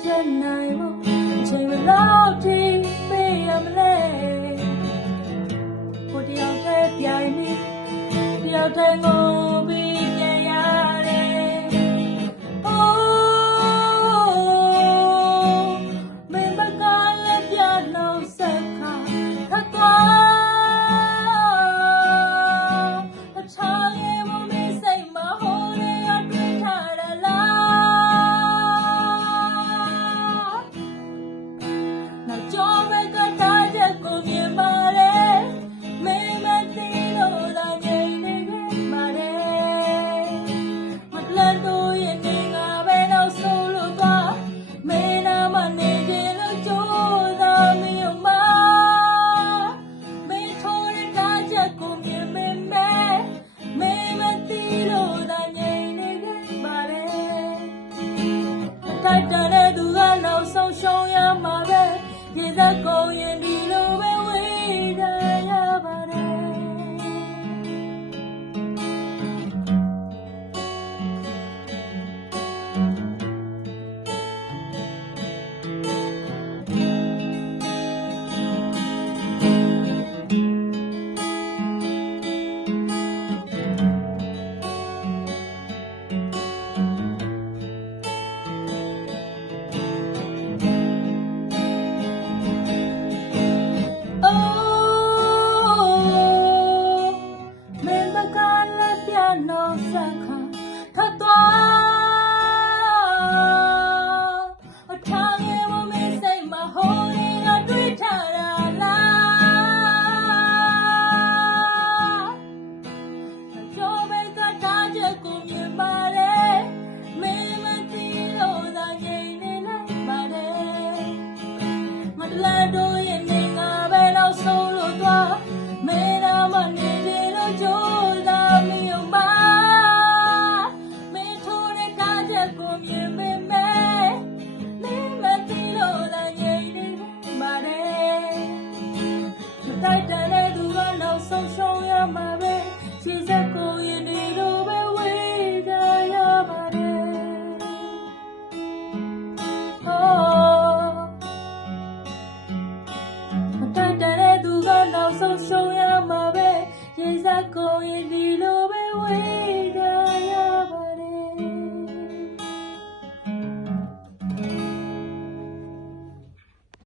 ပြတ်နိုင်လို့အချိန်မလောက်ထိပေးရမလဲကိုတယောက်တည်းပြိုင်နေတယောက်တည်းငိုပြီး 也在公园里。 ကိုမြင်မ below away.